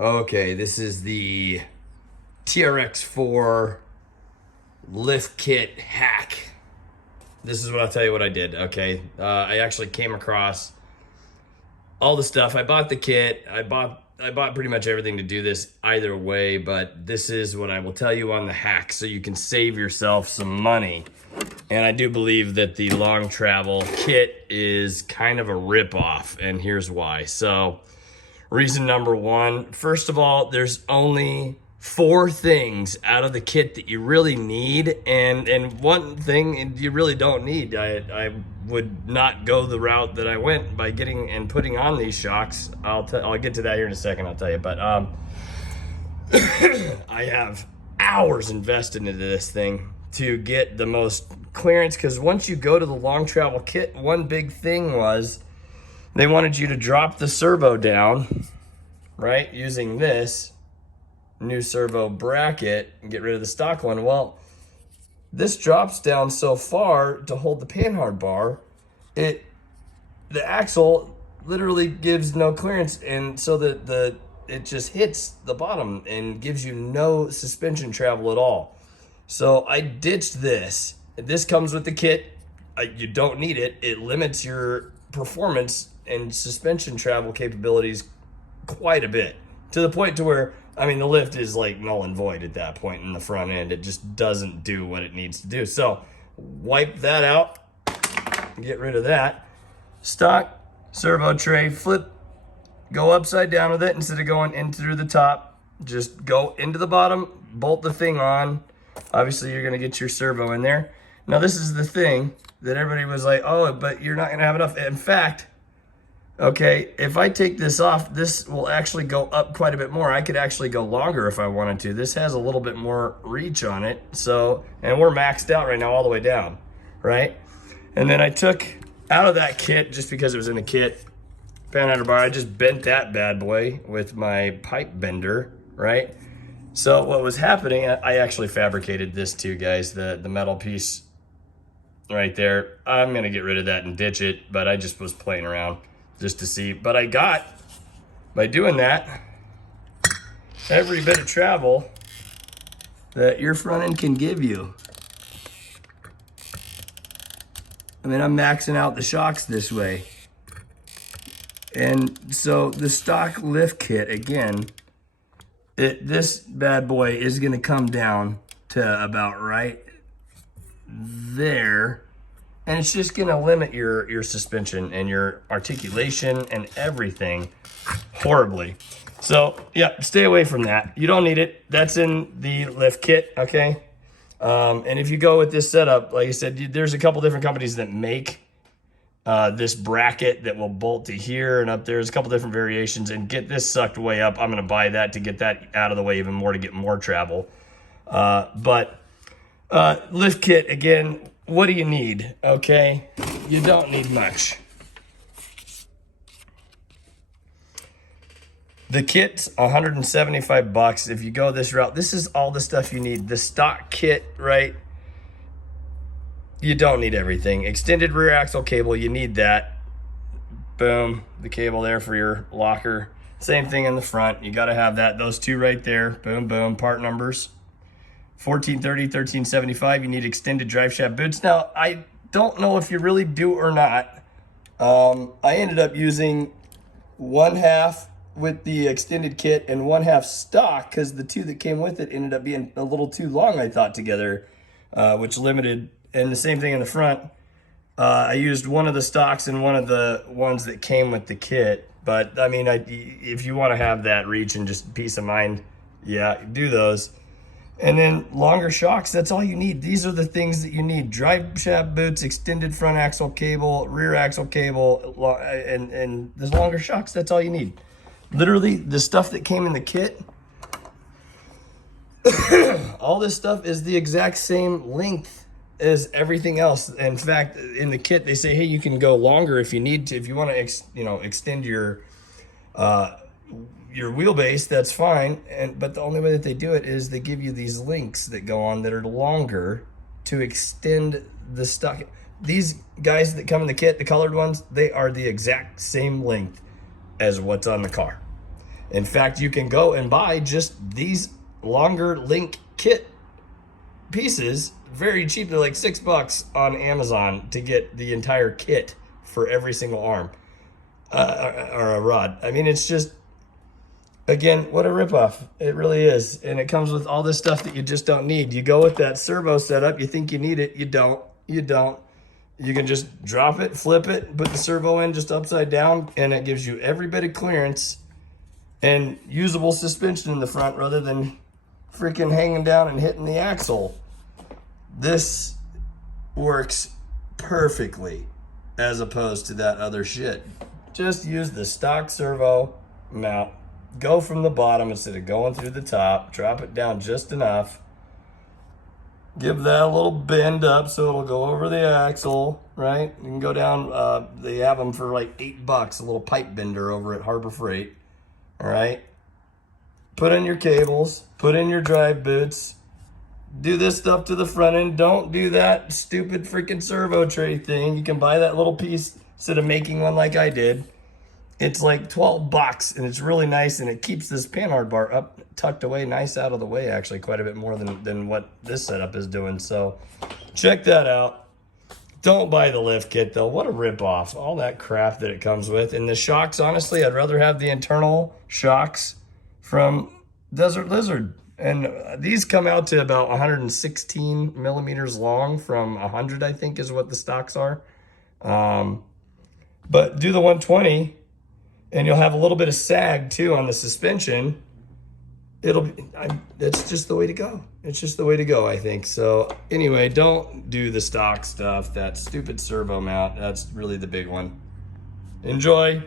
Okay, this is the TRX-4 lift kit hack. This is what I'll tell you what I did, okay? I actually came across all the stuff. I bought the kit. I bought pretty much everything to do this either way, but this is what I will tell you on the hack so you can save yourself some money. And I do believe that the long travel kit is kind of a ripoff, and here's why. So, reason number one, first of all, there's only 4 things out of the kit that you really need, and one thing you really don't need. I would not go the route that I went by getting and putting on these shocks. I'll get to that here in a second, I'll tell you. But I have hours invested into this thing to get the most clearance, because once you go to the long travel kit, one big thing was they wanted you to drop the servo down, right, using this new servo bracket and get rid of the stock one. Well, this drops down so far to hold the panhard bar, the axle literally gives no clearance, and so that it just hits the bottom and gives you no suspension travel at all. So I ditched this. This comes with the kit. You don't need it. It limits your performance and suspension travel capabilities quite a bit, to the point to where, I mean, the lift is like null and void at that point in the front end. It just doesn't do what it needs to do. So wipe that out, get rid of that. Stock servo tray, flip, go upside down with it instead of going in through the top. Just go into the bottom, bolt the thing on. Obviously you're gonna get your servo in there. Now this is the thing that everybody was like, oh, but you're not gonna have enough. In fact, okay, if I take this off, this will actually go up quite a bit more. I could actually go longer if I wanted to. This has a little bit more reach on it. So, and we're maxed out right now all the way down, right? And then I took out of that kit, just because it was in the kit, panhard bar, I just bent that bad boy with my pipe bender, right? So what was happening, I actually fabricated this too, guys, the metal piece right there. I'm gonna get rid of that and ditch it, but I just was playing around just to see. But I got, by doing that, every bit of travel that your front end can give you. I mean, I'm maxing out the shocks this way. And so the stock lift kit, again, this bad boy is gonna come down to about right there. And it's just gonna limit your suspension and your articulation and everything horribly. So yeah, stay away from that. You don't need it. That's in the lift kit, okay? And if you go with this setup, like I said, there's a couple different companies that make this bracket that will bolt to here and up there. There's a couple different variations, and get this sucked way up. I'm gonna buy that to get that out of the way even more, to get more travel. Lift kit, again, what do you need? Okay, you don't need much. The kit's $175 if you go this route. This is all the stuff you need. The stock kit, right? You don't need everything. Extended rear axle cable, you need that. Boom, the cable there for your locker. Same thing in the front, you gotta have that. Those two right there, boom, boom, part numbers. 1430, 1375, you need extended drive shaft boots. Now, I don't know if you really do or not. I ended up using 1/2 with the extended kit and 1/2 stock, because the two that came with it ended up being a little too long, I thought, together, which limited. And the same thing in the front. I used one of the stocks and one of the ones that came with the kit. But I mean, if you want to have that reach and just peace of mind, yeah, do those. And then longer shocks, that's all you need. These are the things that you need. Drive shaft boots, extended front axle cable, rear axle cable, and the longer shocks, that's all you need. Literally, the stuff that came in the kit, all this stuff is the exact same length as everything else. In fact, in the kit, they say, hey, you can go longer if you need to. If you want to, extend your wheelbase, that's fine. But the only way that they do it is they give you these links that go on that are longer to extend the stock. These guys that come in the kit, the colored ones, they are the exact same length as what's on the car. In fact, you can go and buy just these longer link kit pieces very cheap. They're like $6 on Amazon to get the entire kit for every single arm or a rod. I mean, it's just, again, what a ripoff. It really is. And it comes with all this stuff that you just don't need. You go with that servo setup, you think you need it, you don't. You don't. You can just drop it, flip it, put the servo in just upside down, and it gives you every bit of clearance and usable suspension in the front rather than freaking hanging down and hitting the axle. This works perfectly as opposed to that other shit. Just use the stock servo mount. Go from the bottom instead of going through the top. Drop it down just enough. Give that a little bend up so it'll go over the axle, right? You can go down, they have them for like $8, a little pipe bender over at Harbor Freight. All right, put in your cables, put in your drive boots, do this stuff to the front end. Don't do that stupid freaking servo tray thing. You can buy that little piece instead of making one like I did. It's like $12 and it's really nice, and it keeps this panhard bar up, tucked away, nice out of the way, actually quite a bit more than what this setup is doing. So check that out. Don't buy the lift kit though. What a ripoff. All that crap that it comes with. And the shocks, honestly, I'd rather have the internal shocks from Desert Lizard. And these come out to about 116 millimeters long from 100, I think is what the stocks are. But do the 120 and you'll have a little bit of sag too on the suspension. It's just the way to go. It's just the way to go, I think. So anyway, don't do the stock stuff. That stupid servo mount, that's really the big one. Enjoy.